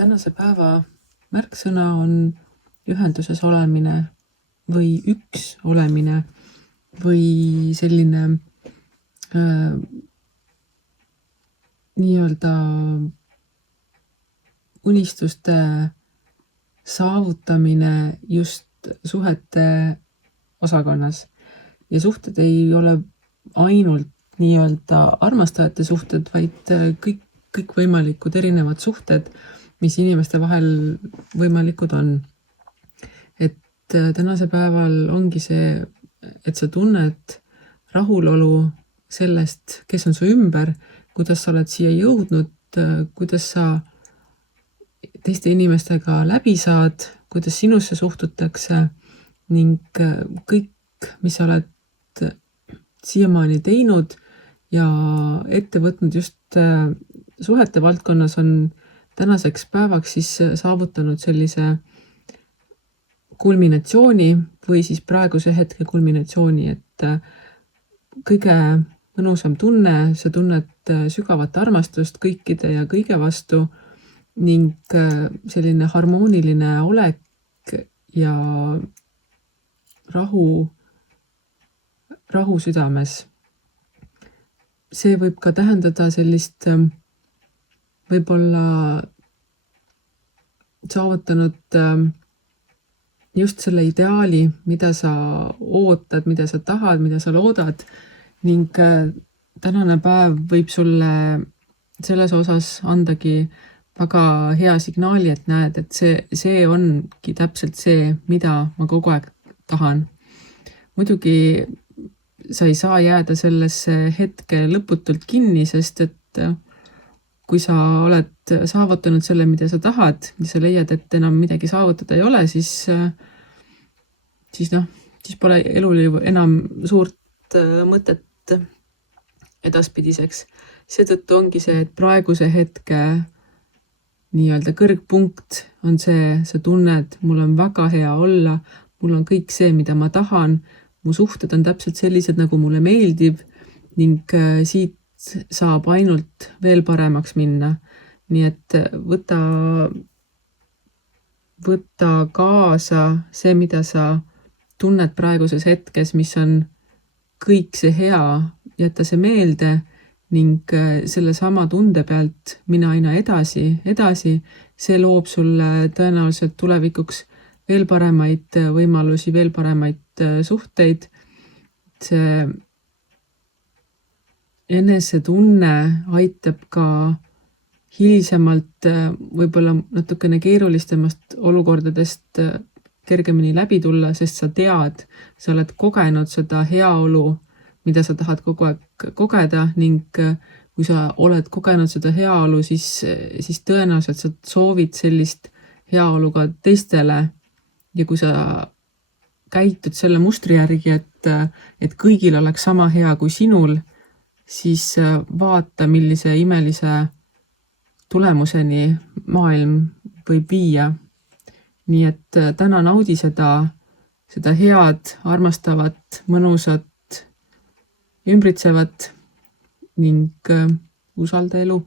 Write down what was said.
tänase päeva märksõna on ühenduses olemine või üks olemine või selline nii-öelda unistuste saavutamine just suhete osakonnas. Ja suhted ei ole ainult nii-öelda armastajate suhted, vaid kõik võimalikud erinevad suhted, mis inimeste vahel võimalikud on. Et tänase päeval ongi see, et sa tunned rahulolu sellest, kes on su ümber, kuidas sa oled siia jõudnud, kuidas sa teiste inimestega läbi saad, kuidas sinusse suhtutakse ning kõik, mis sa oled siiamaani teinud ja ette võtnud just suhete valdkonnas, on tänaseks päevaks siis saavutanud sellise kulminatsiooni või siis praeguse hetke kulminatsiooni, et kõige mõnusam tunne, sa tunned sügavat armastust kõikide ja kõige vastu ning selline harmooniline olek ja rahu südames. See võib ka tähendada sellist võib-olla saavutanud just selle ideaali, mida sa ootad, mida sa tahad, mida sa loodad ning tänane päev võib sulle selles osas andagi väga hea signaali, et näed, et see ongi täpselt see, mida ma kogu aeg tahan. Muidugi sa ei saa jääda sellesse hetke lõputult kinni, sest et kui sa oled saavutanud selle, mida sa tahad, ja sa leiad, et enam midagi saavutada ei ole, siis pole elul enam suurt mõtet edaspidiseks. Seetõttu ongi see, et praeguse hetke nii-öelda kõrgpunkt on see, sa tunned, mul on väga hea olla, mul on kõik see, mida ma tahan, mu suhted on täpselt sellised, nagu mulle meeldib ning siit saab ainult veel paremaks minna. Nii et võta kaasa see, mida sa tunned praeguses hetkes, mis on kõik see hea, jätta see meelde ning selle sama tunde pealt mina aina edasi, see loob sulle tõenäoliselt tulevikuks veel paremaid võimalusi, veel paremaid suhteid. See enesetunne aitab ka hilisemalt võib-olla natukene keerulistemast olukordadest kergemini läbi tulla, sest sa tead, sa oled kogenud seda heaolu, mida sa tahad kogu aeg kogeda ning kui sa oled kogenud seda heaolu, siis tõenäoliselt sa soovid sellist heaolu ka teistele ja kui sa käitud selle mustri järgi, et kõigil oleks sama hea kui sinul, siis vaata, millise imelise tulemuseni maailm võib viia. Nii et täna naudi seda head, armastavat, mõnusat, ümbritsevat ning usalda elu.